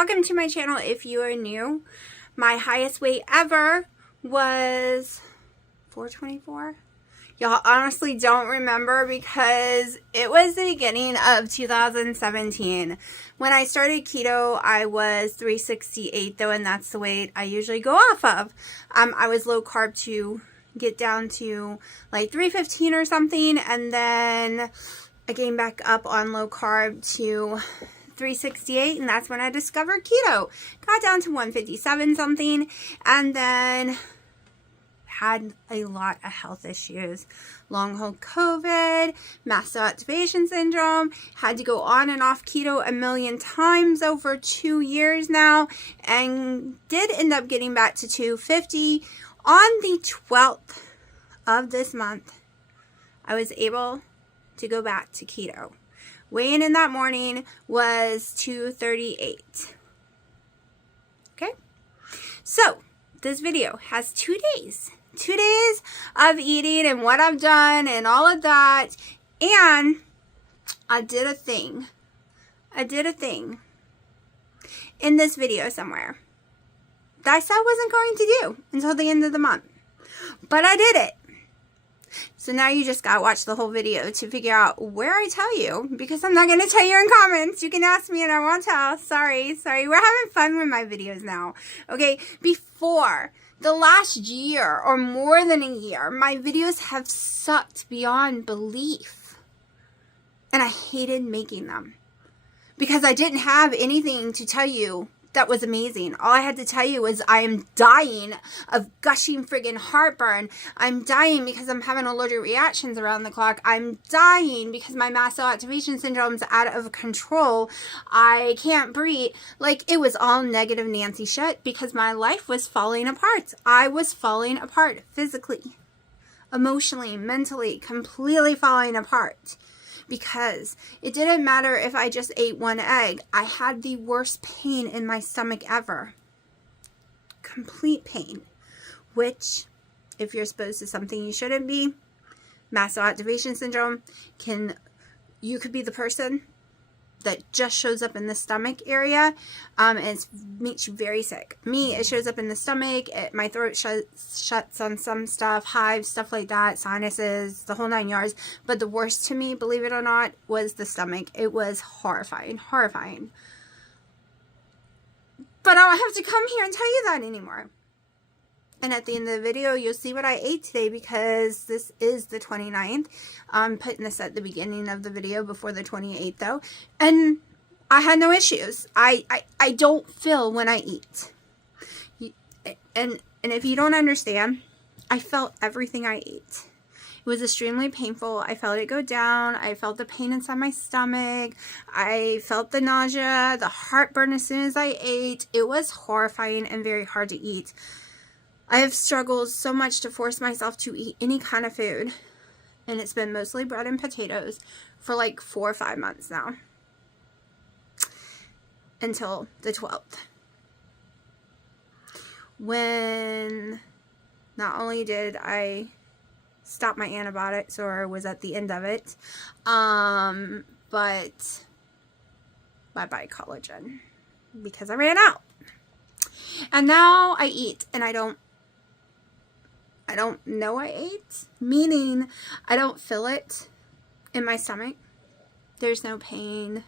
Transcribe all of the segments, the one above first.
Welcome to my channel if you are new. My highest weight ever was 424. Y'all honestly don't remember because it was the beginning of 2017. When I started keto, I was 368 though, and that's the weight I usually go off of. I was low carb to get down to like 315 or something, and then I gained back up on low carb to 368, and that's when I discovered keto. Got down to 157 something, and then had a lot of health issues. Long haul COVID, mast cell activation syndrome, had to go on and off keto a million times over 2 years now, and did end up getting back to 250. On the 12th of this month, I was able to go back to keto. Weighing in that morning was 238. Okay? So, this video has 2 days. 2 days of eating and what I've done and all of that. And I did a thing. In this video somewhere that I said I wasn't going to do until the end of the month. But I did it. So now you just gotta watch the whole video to figure out where I tell you, because I'm not gonna tell you in comments. You can ask me and I won't tell. Sorry. We're having fun with my videos now. Okay, before the last year or more than a year, my videos have sucked beyond belief. And I hated making them because I didn't have anything to tell you that was amazing. All I had to tell you was I am dying of gushing friggin' heartburn. I'm dying because I'm having allergic reactions around the clock. I'm dying because my mast cell activation syndrome's out of control. I can't breathe. Like, it was all negative Nancy shit because my life was falling apart. I was falling apart physically, emotionally, mentally, completely falling apart. Because it didn't matter if I just ate one egg. I had the worst pain in my stomach ever. Complete pain. Which, if you're exposed to something you shouldn't be, mast cell activation syndrome, you could be the person that just shows up in the stomach area, and it makes you very sick. Me, it shows up in the stomach, my throat shuts on some stuff, hives, stuff like that, sinuses, the whole 9 yards. But the worst to me, believe it or not, was the stomach. It was horrifying. But I don't have to come here and tell you that anymore. And at the end of the video, you'll see what I ate today, because this is the 29th. I'm putting this at the beginning of the video before the 28th though. And I had no issues. I don't feel when I eat. And if you don't understand, I felt everything I ate. It was extremely painful. I felt it go down. I felt the pain inside my stomach. I felt the nausea, the heartburn as soon as I ate. It was horrifying and very hard to eat. I have struggled so much to force myself to eat any kind of food, and it's been mostly bread and potatoes for like 4 or 5 months now, until the 12th, when not only did I stop my antibiotics, or was at the end of it, but bye-bye collagen, because I ran out. And now I eat, and I don't know I ate, meaning I don't feel it in my stomach. There's no pain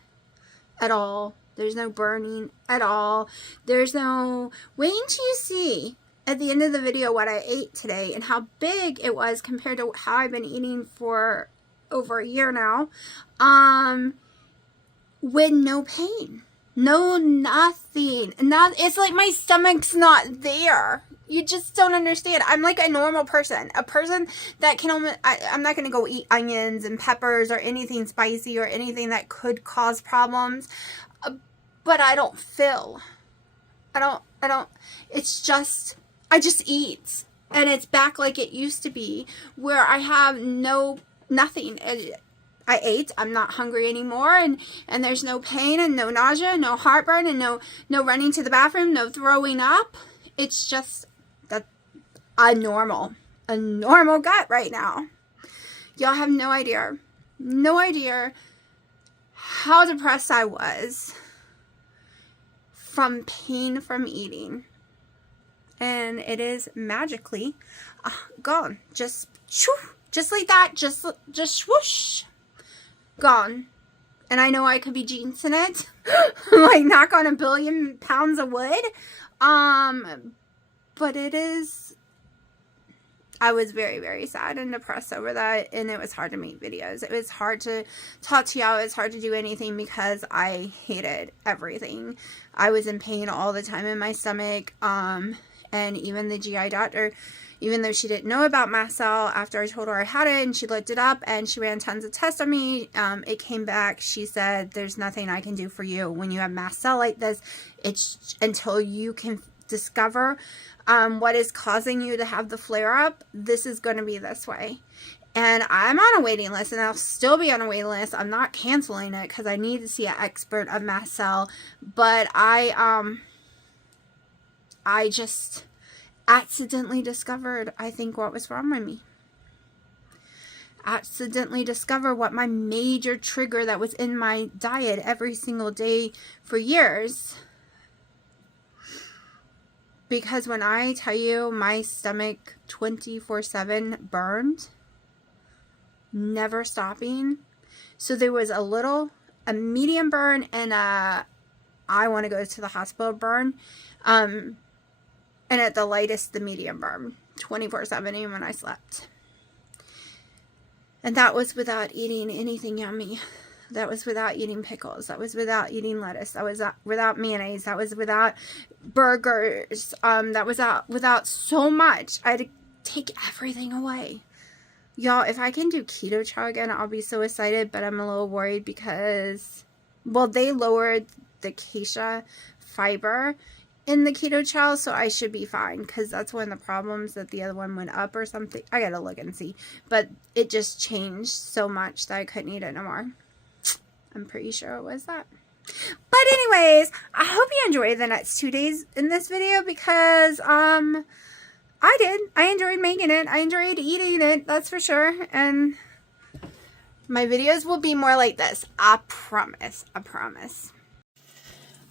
at all. There's no burning at all. There's no... Wait until you see at the end of the video what I ate today and how big it was compared to how I've been eating for over a year now, with no pain. No, nothing. It's like my stomach's not there. You just don't understand. I'm like a normal person. A person that can only... I'm not going to go eat onions and peppers or anything spicy or anything that could cause problems. But I don't feel. I don't... It's just... I just eat. And it's back like it used to be, where I have nothing. I ate, I'm not hungry anymore, and there's no pain and no nausea, no heartburn, and no running to the bathroom, no throwing up. It's just a normal gut right now. Y'all have no idea how depressed I was from pain from eating. And it is magically gone. Just like that. Just swoosh. Gone. And I know I could be jinxing it. Like knock on 1 billion pounds of wood. But it is, I was very, very sad and depressed over that. And it was hard to make videos. It was hard to talk to y'all. It was hard to do anything because I hated everything. I was in pain all the time in my stomach. And even the GI doctor, even though she didn't know about mast cell, after I told her I had it and she looked it up and she ran tons of tests on me, it came back. She said, there's nothing I can do for you when you have mast cell like this. It's until you can discover what is causing you to have the flare up. This is going to be this way. And I'm on a waiting list, and I'll still be on a waiting list. I'm not canceling it because I need to see an expert of mast cell. But I just accidentally discovered, I think, what was wrong with me. Accidentally discovered what my major trigger that was in my diet every single day for years. Because when I tell you my stomach 24/7 burned, never stopping. So there was a medium burn, and I want to go to the hospital burn. And at the lightest, the medium burn, 24/7, even when I slept. And that was without eating anything yummy. That was without eating pickles. That was without eating lettuce. That was without mayonnaise. That was without burgers. That was without so much. I had to take everything away. Y'all, if I can do keto chow again, I'll be so excited. But I'm a little worried because, well, they lowered the cassia fiber in the keto chow, so I should be fine, because that's one of the problems, that the other one went up or something. I gotta look and see, but it just changed so much that I couldn't eat it no more. I'm pretty sure it was that. But anyways, I hope you enjoy the next 2 days in this video, because I enjoyed making it. I enjoyed eating it, that's for sure. And my videos will be more like this, I promise.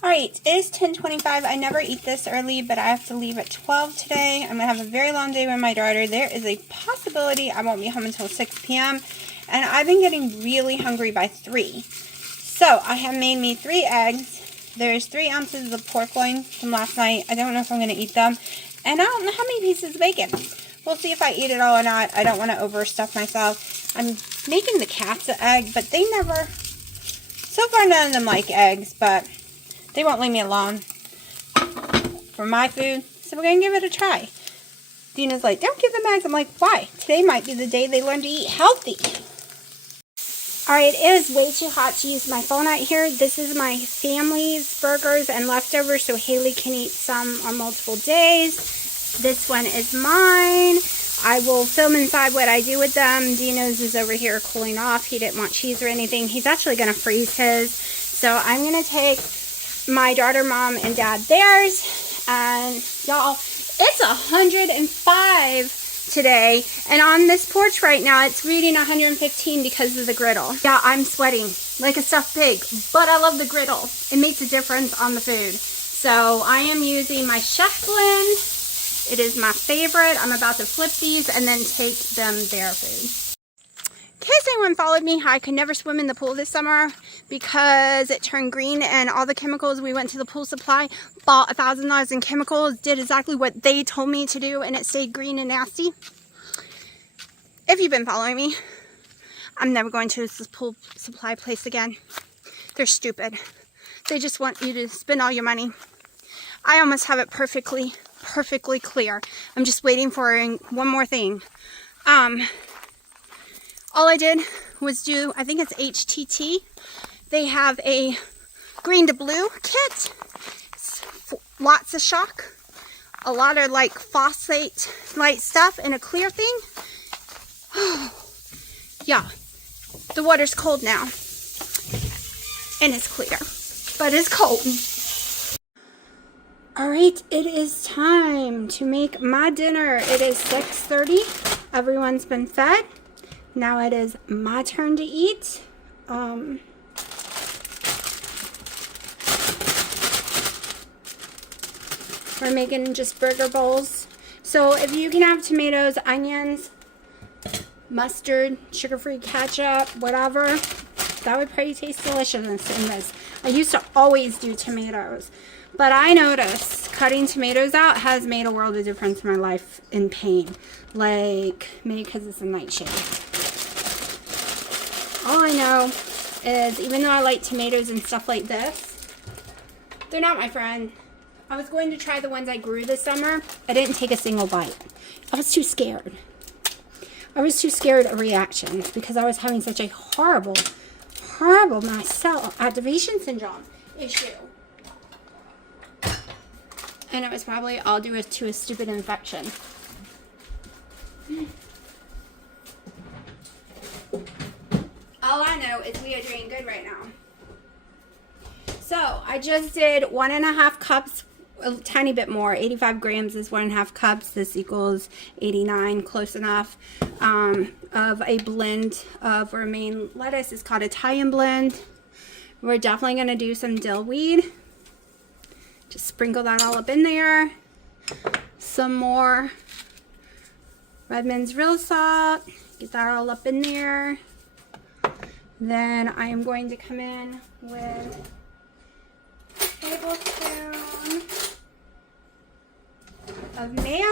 Alright, it is 10:25. I never eat this early, but I have to leave at 12 today. I'm going to have a very long day with my daughter. There is a possibility I won't be home until 6 p.m. And I've been getting really hungry by 3. So, I have made me 3 eggs. There's 3 ounces of pork loin from last night. I don't know if I'm going to eat them. And I don't know how many pieces of bacon. We'll see if I eat it all or not. I don't want to overstuff myself. I'm making the cats an egg, but they never... So far, none of them like eggs, but... they won't leave me alone for my food, so we're going to give it a try. Dina's like, don't give them eggs. I'm like, why? Today might be the day they learn to eat healthy. Alright, it is way too hot to use my phone out here. This is my family's burgers and leftovers, so Haley can eat some on multiple days. This one is mine. I will film inside what I do with them. Dino's is over here cooling off. He didn't want cheese or anything. He's actually going to freeze his. So I'm going to take my daughter, mom, and dad theirs, and y'all, it's 105 today, and on this porch right now it's reading 115 because of the griddle. Yeah, I'm sweating like a stuffed pig, but I love the griddle. It makes a difference on the food. So I am using my chef blend. It is my favorite. I'm about to flip these and then take them their food. In case anyone followed me, I could never swim in the pool this summer because it turned green, and all the chemicals, we went to the pool supply, bought $1,000 in chemicals, did exactly what they told me to do, and it stayed green and nasty. If you've been following me, I'm never going to this pool supply place again. They're stupid. They just want you to spend all your money. I almost have it perfectly clear. I'm just waiting for one more thing. All I did was do, I think it's HTT. They have a green to blue kit. It's lots of shock. A lot of like phosphate light stuff and a clear thing. Yeah, the water's cold now. And it's clear, but it's cold. Alright, it is time to make my dinner. It is 6:30. Everyone's been fed. Now it is my turn to eat. We're making just burger bowls. So if you can have tomatoes, onions, mustard, sugar-free ketchup, whatever, that would probably taste delicious in this. I used to always do tomatoes, but I noticed cutting tomatoes out has made a world of difference in my life in pain. Like, maybe because it's a nightshade. All I know is, even though I like tomatoes and stuff like this, they're not my friend. I was going to try the ones I grew this summer. I didn't take a single bite. I was too scared. I was too scared of reactions because I was having such a horrible mast cell activation syndrome issue. And it was probably all due to a stupid infection. All I know is we are doing good right now. So I just did 1.5 cups, a tiny bit more. 85 grams is 1.5 cups. This equals 89, close enough, of a blend of romaine lettuce. It's called Italian blend. We're definitely going to do some dill weed. Just sprinkle that all up in there. Some more Redmond's real salt. Get that all up in there. Then I am going to come in with a tablespoon of mayo.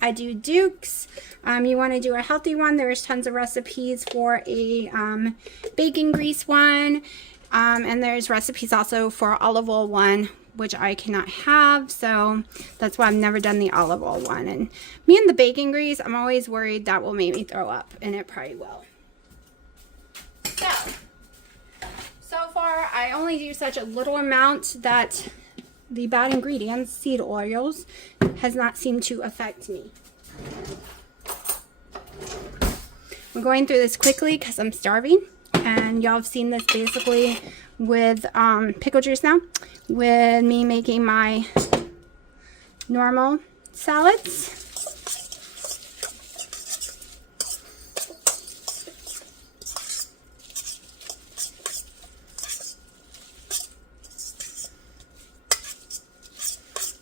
I do Duke's. You want to do a healthy one. There's tons of recipes for a bacon grease one. And there's recipes also for olive oil one, which I cannot have. So that's why I've never done the olive oil one. And me and the bacon grease, I'm always worried that will make me throw up. And it probably will. So far, I only do such a little amount that the bad ingredients, seed oils, has not seemed to affect me. We're going through this quickly because I'm starving. And y'all have seen this basically with pickle juice now. With me making my normal salads.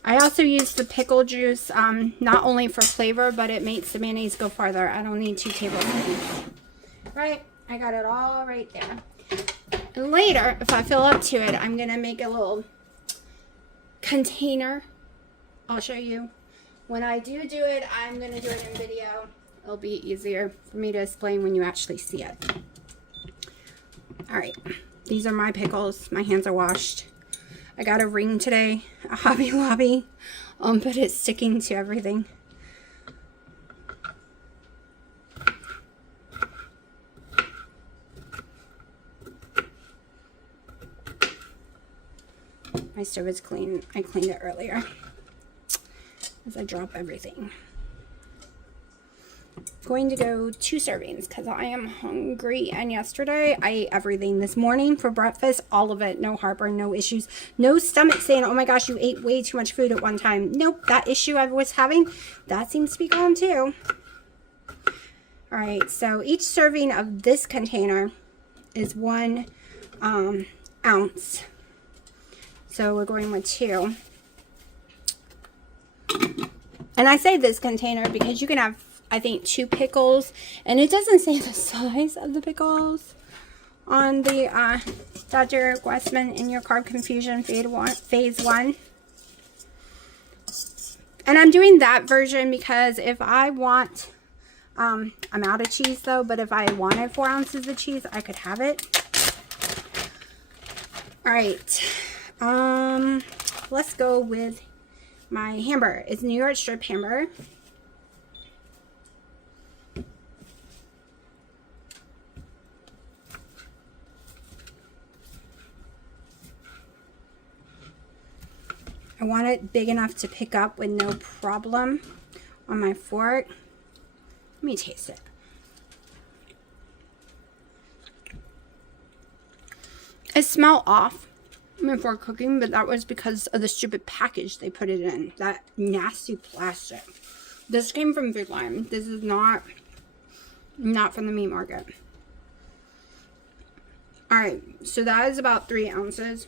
I also use the pickle juice not only for flavor, but it makes the mayonnaise go farther. I don't need 2 tablespoons. Right? I got it all right there. And later, if I feel up to it, I'm going to make a little container. I'll show you. When I do it, I'm going to do it in video. It'll be easier for me to explain when you actually see it. Alright. These are my pickles. My hands are washed. I got a ring today, a Hobby Lobby, but it's sticking to everything. My stove is clean. I cleaned it earlier as I drop everything. Going to go 2 servings because I am hungry, and yesterday I ate everything. This morning for breakfast, all of it. No heartburn, no issues, no stomach saying, oh my gosh, you ate way too much food at one time. Nope, that issue I was having, that seems to be gone too. All right, so each serving of this container is 1 ounce. So we're going with 2. And I say this container because you can have, I think, 2 pickles, and it doesn't say the size of the pickles on the Dr. Westman in Your Carb Confusion Phase 1. And I'm doing that version because if I want, I'm out of cheese though, but if I wanted 4 ounces of cheese, I could have it. All right, let's go with my hamburger. It's New York strip hamburger. I want it big enough to pick up with no problem on my fork. Let me taste it. It smells off before cooking, but that was because of the stupid package they put it in. That nasty plastic. This came from Food Line. This is not from the meat market. Alright, so that is about 3 ounces.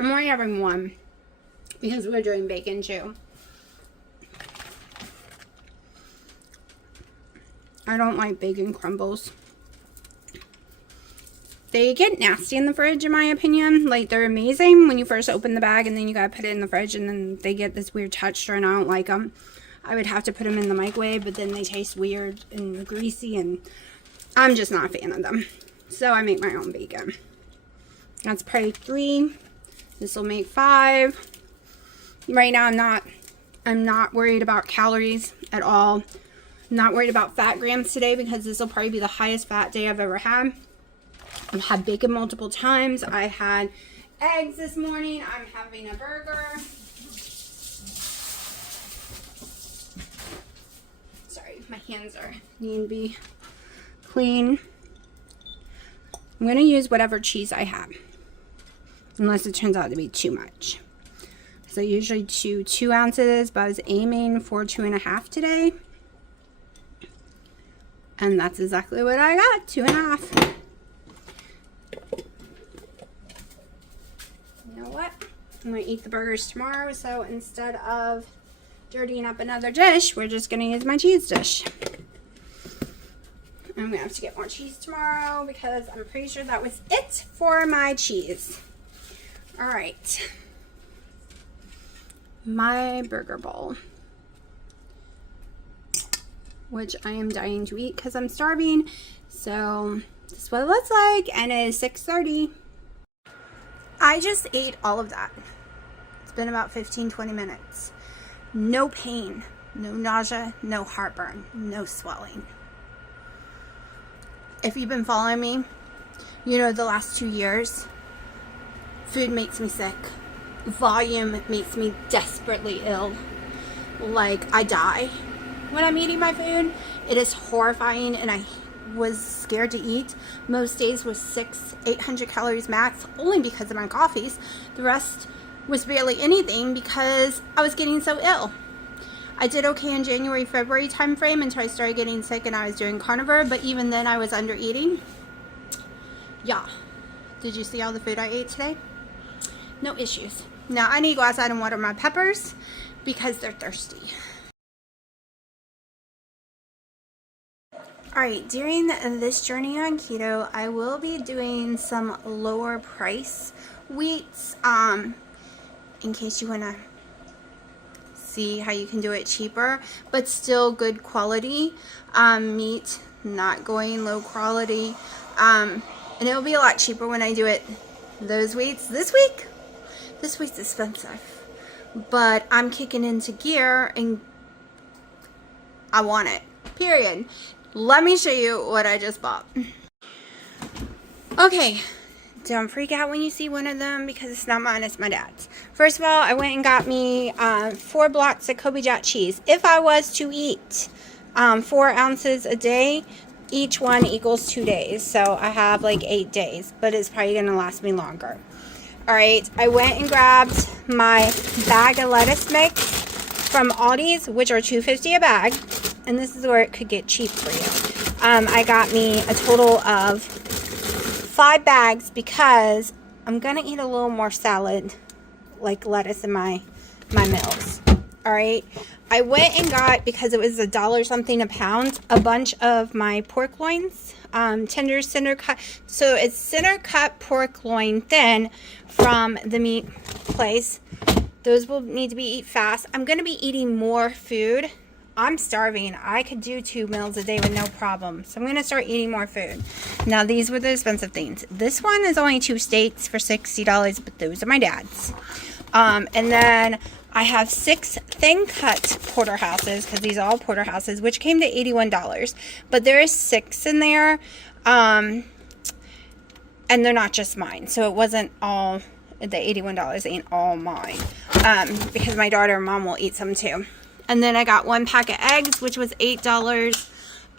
I'm only having 1 because we're doing bacon too. I don't like bacon crumbles. They get nasty in the fridge, in my opinion. Like, they're amazing when you first open the bag, and then you gotta put it in the fridge, and then they get this weird texture, and I don't like them. I would have to put them in the microwave, but then they taste weird and greasy, and I'm just not a fan of them. So I make my own bacon. That's probably 3. This will make 5. Right now, I'm not worried about calories at all. I'm not worried about fat grams today because this will probably be the highest fat day I've ever had. I've had bacon multiple times. I had eggs this morning. I'm having a burger. Sorry, my hands need to be clean. I'm going to use whatever cheese I have, unless it turns out to be too much. So usually 2 ounces, but I was aiming for 2.5 today. And that's exactly what I got, 2.5. You know what? I'm going to eat the burgers tomorrow, so instead of dirtying up another dish, we're just going to use my cheese dish. I'm going to have to get more cheese tomorrow because I'm pretty sure that was it for my cheese. All right. My burger bowl, which I am dying to eat because I'm starving. So this is what it looks like, and it is 6:30. I just ate all of that. It's been about 15-20 minutes. No pain, no nausea, no heartburn, no swelling. If you've been following me, you know the last 2 years, food makes me sick. Volume makes me desperately ill. Like, I die when I'm eating my food. It is horrifying, and I was scared to eat. Most days was 800 calories max, only because of my coffees. The rest was barely anything because I was getting so ill. I did okay in January, February time frame until I started getting sick and I was doing carnivore, but even then I was under eating. Yeah. Did you see all the food I ate today? No issues. Now I need to go outside and water my peppers because they're thirsty. Alright, during this journey on keto, I will be doing some lower price wheats, in case you want to see how you can do it cheaper, but still good quality meat, not going low quality, and it'll be a lot cheaper when I do it those wheats. This week's expensive, but I'm kicking into gear and I want it, period. Let me show you what I just bought. Okay, don't freak out when you see one of them because it's not mine, it's my dad's. First of all, I went and got me 4 blocks of Kobe Jack cheese. If I was to eat 4 ounces a day, each one equals 2 days. So I have like 8 days, but it's probably going to last me longer. Alright, I went and grabbed my bag of lettuce mix from Aldi's, which are $2.50 a bag. And this is where it could get cheap for you. I got me a total of 5 bags because I'm going to eat a little more salad, like lettuce in my meals. Alright, I went and got, because it was $1 something a pound, a bunch of my pork loins. Tender center cut. So it's center cut pork loin thin from the meat place. Those will need to be eat fast. I'm going to be eating more food. I'm starving. I could do 2 meals a day with no problem. So I'm going to start eating more food. Now, these were the expensive things. This one is only 2 steaks for $60, but those are my dad's. And then I have 6 thin cut porterhouses, because these are all porterhouses, which came to $81. But there is 6 in there. And they're not just mine. So it wasn't all, the $81 ain't all mine. Because my daughter and mom will eat some too. And then I got 1 pack of eggs, which was $8.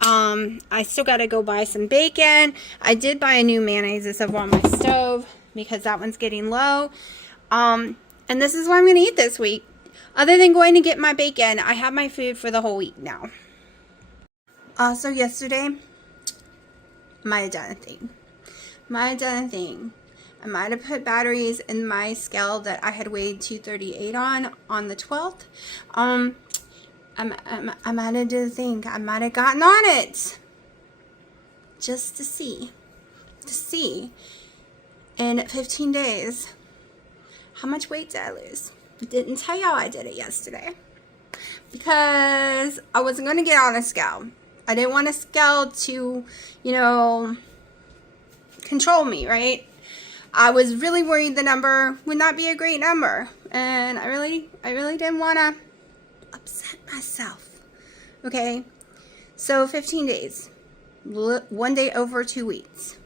I still got to go buy some bacon. I did buy a new mayonnaise that's over on my stove because that one's getting low. And this is what I'm going to eat this week. Other than going to get my bacon, I have my food for the whole week now. Also yesterday, might have done a thing. I might have put batteries in my scale that I had weighed 238 on the 12th. I might have did think I might have gotten on it just to see in 15 days how much weight did I lose. Didn't tell y'all I did it yesterday because I wasn't going to get on a scale. I didn't want a scale to, you know, control me, right? I was really worried the number would not be a great number, and I really didn't want to upset myself. Okay, so 15 days, 1 day over 2 weeks.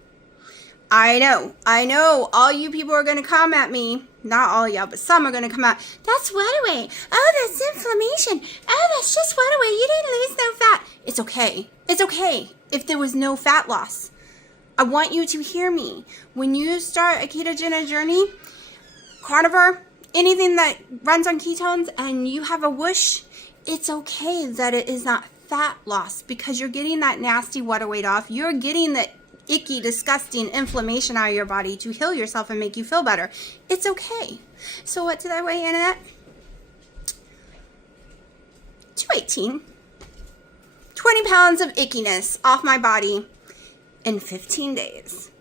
I know all you people are going to come at me. Not all y'all, but some are going to come out. That's waterway. Oh, that's inflammation. Oh, that's just waterway. You didn't lose no fat. It's okay. It's okay if there was no fat loss. I want you to hear me. When you start a ketogenic journey, carnivore, anything that runs on ketones, and you have a whoosh, it's okay that it is not fat loss because you're getting that nasty water weight off. You're getting the icky, disgusting inflammation out of your body to heal yourself and make you feel better. It's okay. So what did I weigh in at? 218. 20 pounds of ickiness off my body in 15 days.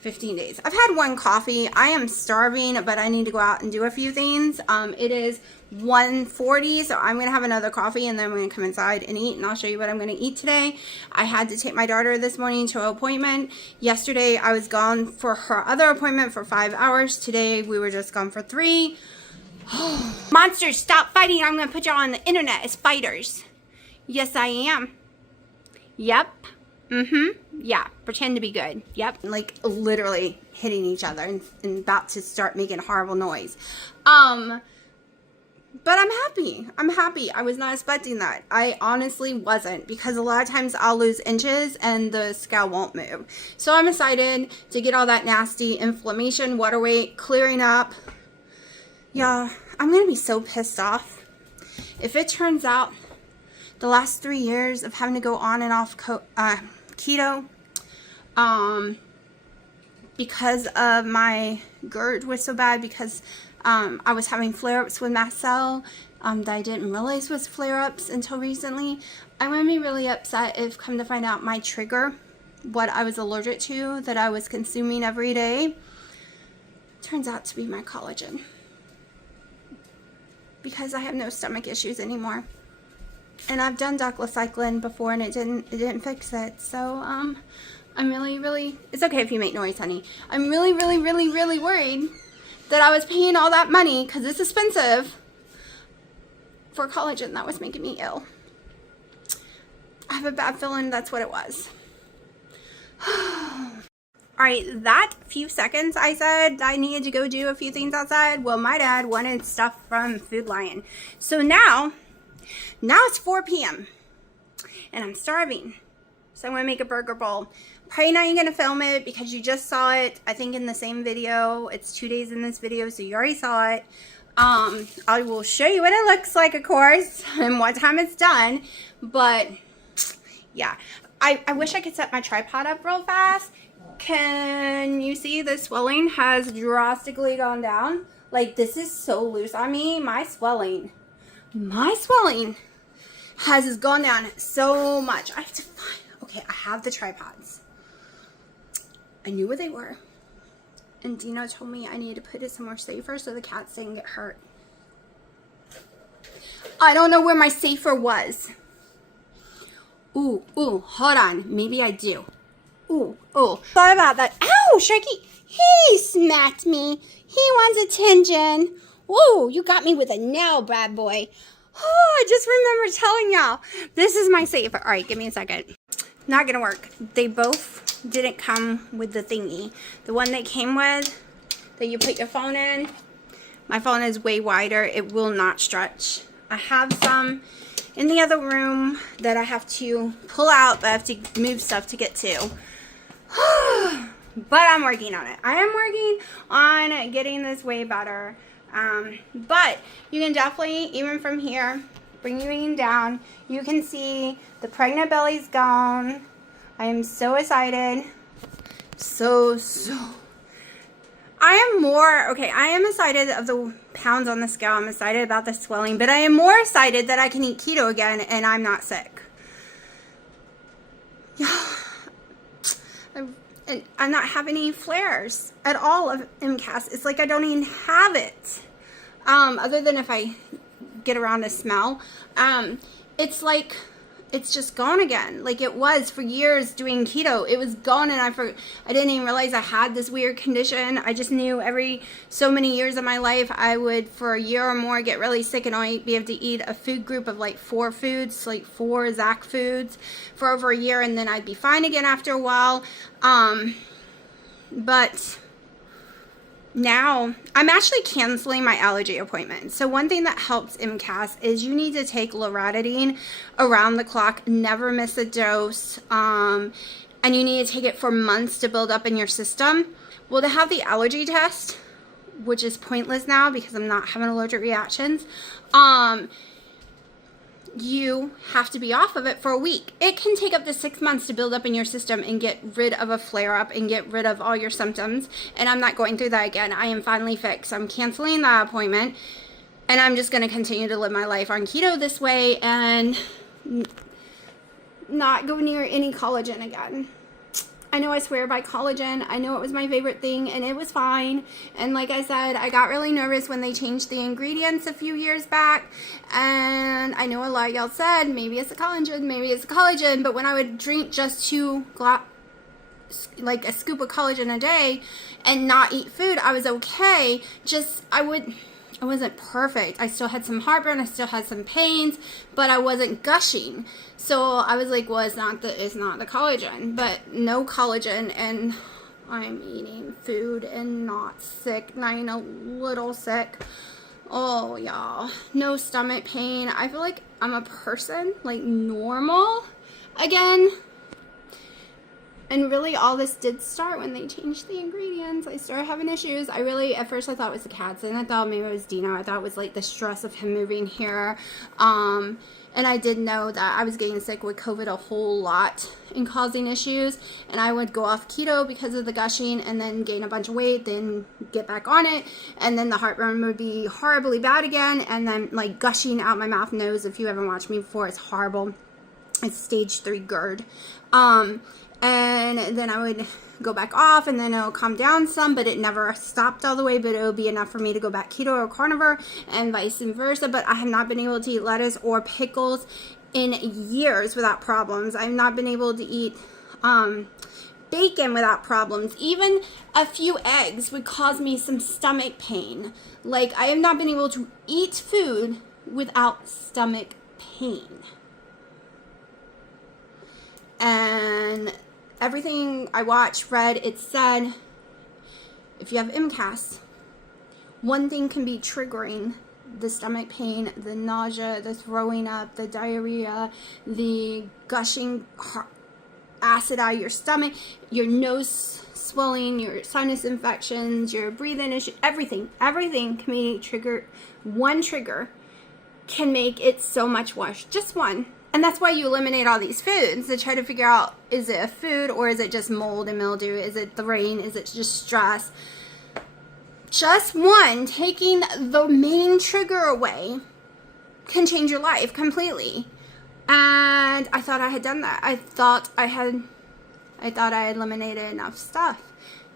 15 days. I've had one coffee. I am starving, but I need to go out and do a few things. It is 1:40, so I'm going to have another coffee, and then I'm going to come inside and eat, and I'll show you what I'm going to eat today. I had to take my daughter this morning to an appointment. Yesterday, I was gone for her other appointment for 5 hours. Today, we were just gone for 3. Monsters, stop fighting. I'm going to put y'all on the internet as fighters. Yes, I am. Yep. Yeah, pretend to be good. Yep, like literally hitting each other and about to start making horrible noise. But I'm happy. I was not expecting that. I honestly wasn't, because a lot of times I'll lose inches and the scale won't move. So I'm excited to get all that nasty inflammation, water weight clearing up. Yeah, I'm going to be so pissed off if it turns out the last 3 years of having to go on and off keto, because of my GERD was so bad, because I was having flare-ups with mast cell that I didn't realize was flare-ups until recently. I'm going to be really upset if, come to find out, my trigger, what I was allergic to, that I was consuming every day, turns out to be my collagen, because I have no stomach issues anymore. And I've done doxycycline before, and it didn't fix it. So I'm really, it's okay if you make noise, honey. I'm really worried that I was paying all that money, because it's expensive, for collagen that was making me ill. I have a bad feeling that's what it was. Alright, that few seconds I said I needed to go do a few things outside, well, my dad wanted stuff from Food Lion. So now it's 4 p.m. and I'm starving. So I'm going to make a burger bowl. Probably not even going to film it because you just saw it, I think, in the same video. It's 2 days in this video, so you already saw it. I will show you what it looks like, of course, and what time it's done. But, yeah. I wish I could set my tripod up real fast. Can you see the swelling has drastically gone down? Like, this is so loose on me. My swelling has gone down so much. I have to find, okay, I have the tripods. I knew where they were. And Dino told me I needed to put it somewhere safer so the cats didn't get hurt. I don't know where my safer was. Ooh, hold on. Maybe I do. Ooh. Thought about that. Ow, Sharky. He smacked me. He wants attention. Ooh, you got me with a nail, bad boy. Oh, I just remember telling y'all. This is my safe. All right, give me a second. Not gonna work. They both didn't come with the thingy. The one they came with, that you put your phone in, my phone is way wider. It will not stretch. I have some in the other room that I have to pull out, but I have to move stuff to get to. But I'm working on it. I am working on getting this way better. But you can definitely, even from here, bringing down, you can see the pregnant belly's gone. I am so excited. So. I am excited of the pounds on the scale. I'm excited about the swelling, but I am more excited that I can eat keto again and I'm not sick. And I'm not having any flares at all of MCAS. It's like I don't even have it. Other than if I get around a smell. It's like it's just gone again. Like it was for years doing keto. It was gone, and I didn't even realize I had this weird condition. I just knew every so many years of my life I would, for a year or more, get really sick and only be able to eat a food group of like 4 foods, like 4 Zach foods for over a year, and then I'd be fine again after a while. But now I'm actually canceling my allergy appointment. So one thing that helps MCAS is you need to take loratadine around the clock, never miss a dose, and you need to take it for months to build up in your system. Well, to have the allergy test, which is pointless now because I'm not having allergic reactions, you have to be off of it for a week. It can take up to 6 months to build up in your system and get rid of a flare-up and get rid of all your symptoms. And I'm not going through that again. I am finally fixed. I'm canceling that appointment. And I'm just going to continue to live my life on keto this way and not go near any collagen again. I know I swear by collagen. I know it was my favorite thing, and it was fine. And like I said, I got really nervous when they changed the ingredients a few years back. And I know a lot of y'all said, maybe it's a collagen, maybe it's a collagen. But when I would drink just like a scoop of collagen a day and not eat food, I was okay. I wasn't perfect. I still had some heartburn. I still had some pains, but I wasn't gushing. So I was like, well, it's not the collagen, but no collagen, and I'm eating food and not sick, not even a little sick. Oh, y'all, no stomach pain. I feel like I'm a person, like normal again. And really, all this did start when they changed the ingredients. I started having issues. At first I thought it was the cats, and I thought maybe it was Dino. I thought it was like the stress of him moving here. And I did know that I was getting sick with COVID a whole lot and causing issues. And I would go off keto because of the gushing and then gain a bunch of weight, then get back on it. And then the heartburn would be horribly bad again. And then like gushing out my mouth, nose. If you haven't watched me before, it's horrible. It's stage 3 GERD. And then I would go back off, and then it'll calm down some, but it never stopped all the way, but it'll be enough for me to go back keto or carnivore, and vice versa. But I have not been able to eat lettuce or pickles in years without problems. I've not been able to eat bacon without problems. Even a few eggs would cause me some stomach pain. Like, I have not been able to eat food without stomach pain. And everything I watched, read, it said, if you have MCAS, one thing can be triggering: the stomach pain, the nausea, the throwing up, the diarrhea, the gushing acid out of your stomach, your nose swelling, your sinus infections, your breathing issue, everything can be triggered. One trigger can make it so much worse. Just one. And that's why you eliminate all these foods to try to figure out, is it a food or is it just mold and mildew? Is it the rain? Is it just stress? Just one, taking the main trigger away, can change your life completely. And I thought I had done that. I thought I had eliminated enough stuff.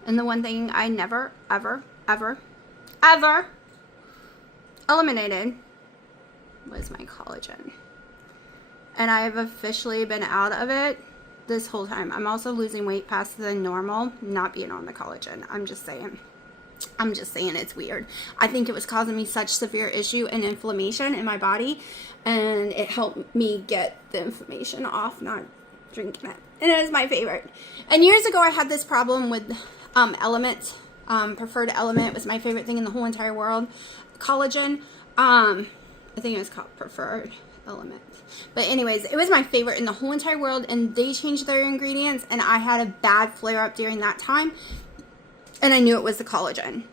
And the one thing I never, ever, ever, ever eliminated was my collagen. And I've officially been out of it this whole time. I'm also losing weight past the normal, not being on the collagen. I'm just saying it's weird. I think it was causing me such severe issue and inflammation in my body, and it helped me get the inflammation off, not drinking it. And it is my favorite. And years ago, I had this problem with Element. Preferred Element was my favorite thing in the whole entire world. Collagen. I think it was called Preferred Element. But anyways, it was my favorite in the whole entire world, and they changed their ingredients, and I had a bad flare-up during that time, and I knew it was the collagen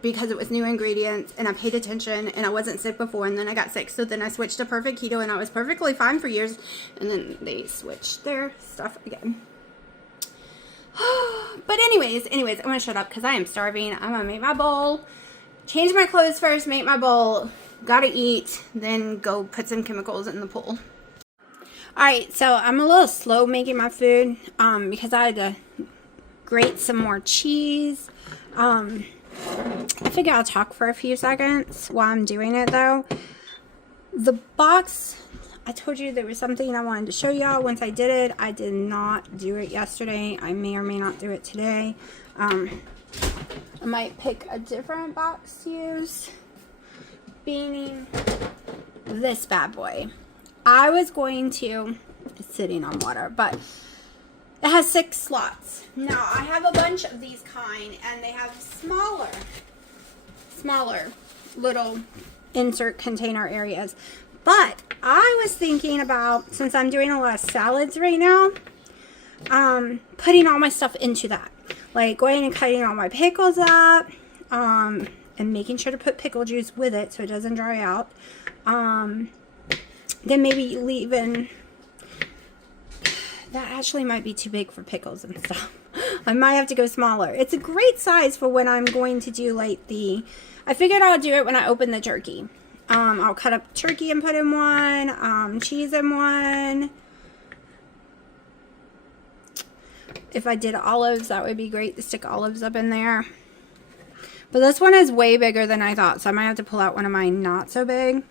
because it was new ingredients, and I paid attention, and I wasn't sick before, and then I got sick. So then I switched to perfect keto, and I was perfectly fine for years, and then they switched their stuff again. But anyways, I'm gonna shut up because I am starving. I'm gonna make my bowl, change my clothes first, make my bowl, gotta eat, then go put some chemicals in the pool. Alright, so I'm a little slow making my food because I had to grate some more cheese. I figure I'll talk for a few seconds while I'm doing it though. The box, I told you there was something I wanted to show y'all once I did it. I did not do it yesterday. I may or may not do it today. I might pick a different box to use. Being this bad boy. I was going to, it's sitting on water, but it has 6 slots. Now, I have a bunch of these kind, and they have smaller little insert container areas. But I was thinking about, since I'm doing a lot of salads right now, putting all my stuff into that. Like going and cutting all my pickles up, and making sure to put pickle juice with it so it doesn't dry out. Then maybe leaving, that actually might be too big for pickles and stuff. I might have to go smaller. It's a great size for when I'm going to do like I figured I'll do it when I open the turkey. I'll cut up turkey and put in one, cheese in one. If I did olives, that would be great to stick olives up in there. But this one is way bigger than I thought, so I might have to pull out one of mine not so big.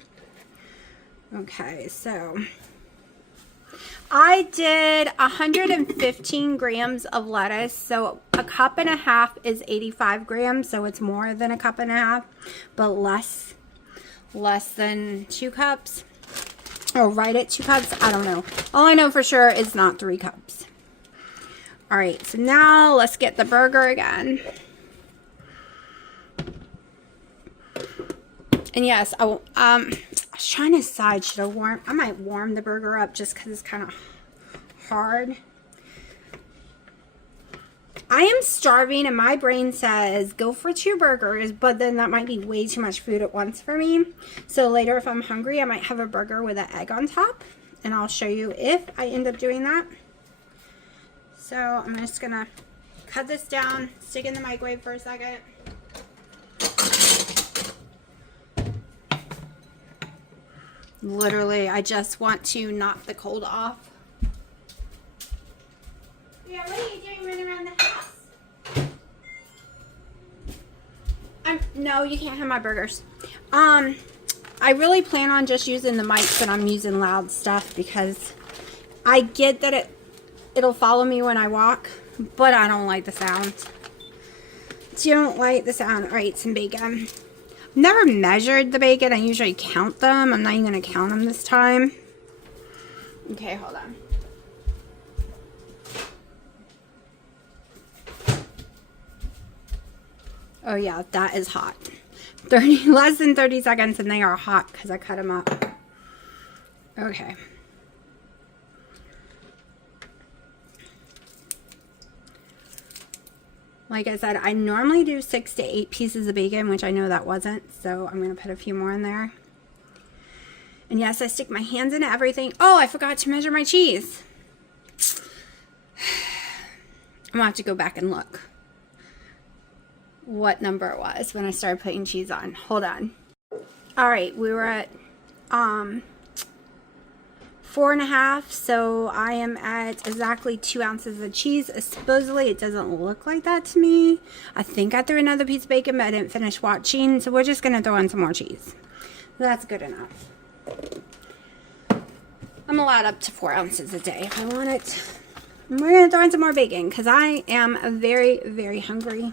Okay, so I did 115 grams of lettuce, so a cup and a half is 85 grams, so it's more than a cup and a half, but less than 2 cups, or right at 2 cups, I don't know. All I know for sure is not 3 cups. All right, so now let's get the burger again. And yes, I was trying to decide, I might warm the burger up just because it's kind of hard. I am starving and my brain says go for 2 burgers, but then that might be way too much food at once for me. So later if I'm hungry, I might have a burger with an egg on top, and I'll show you if I end up doing that. So I'm just gonna cut this down, stick it in the microwave for a second. Literally, I just want to knock the cold off. Yeah, what are you doing running around the house? No, you can't have my burgers. I really plan on just using the mics when I'm using loud stuff because I get that it'll follow me when I walk, but I don't like the sound. Don't like the sound. All right, some bacon. Never measured the bacon. I usually count them. I'm not even going to count them this time. Okay, hold on. Oh yeah, that is hot. Less than 30 seconds and they are hot because I cut them up. Okay. Like I said, I normally do 6 to 8 pieces of bacon, which I know that wasn't, so I'm going to put a few more in there. And yes, I stick my hands into everything. Oh, I forgot to measure my cheese. I'm going to have to go back and look what number it was when I started putting cheese on. Hold on. All right, we were at 4.5, so I am at exactly 2 ounces of cheese. Supposedly it doesn't look like that to me. I think I threw another piece of bacon, but I didn't finish watching, so we're just gonna throw in some more cheese. That's good enough. I'm allowed up to 4 ounces a day if I want it. And we're gonna throw in some more bacon because I am very, very hungry.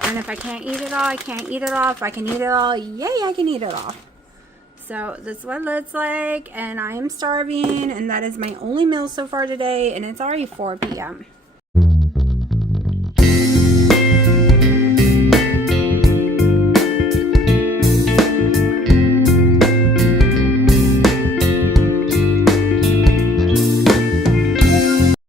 And if I can't eat it all, I can't eat it all. If I can eat it all, yay, I can eat it all. So this is what it looks like, and I am starving, and that is my only meal so far today, and it's already 4 p.m.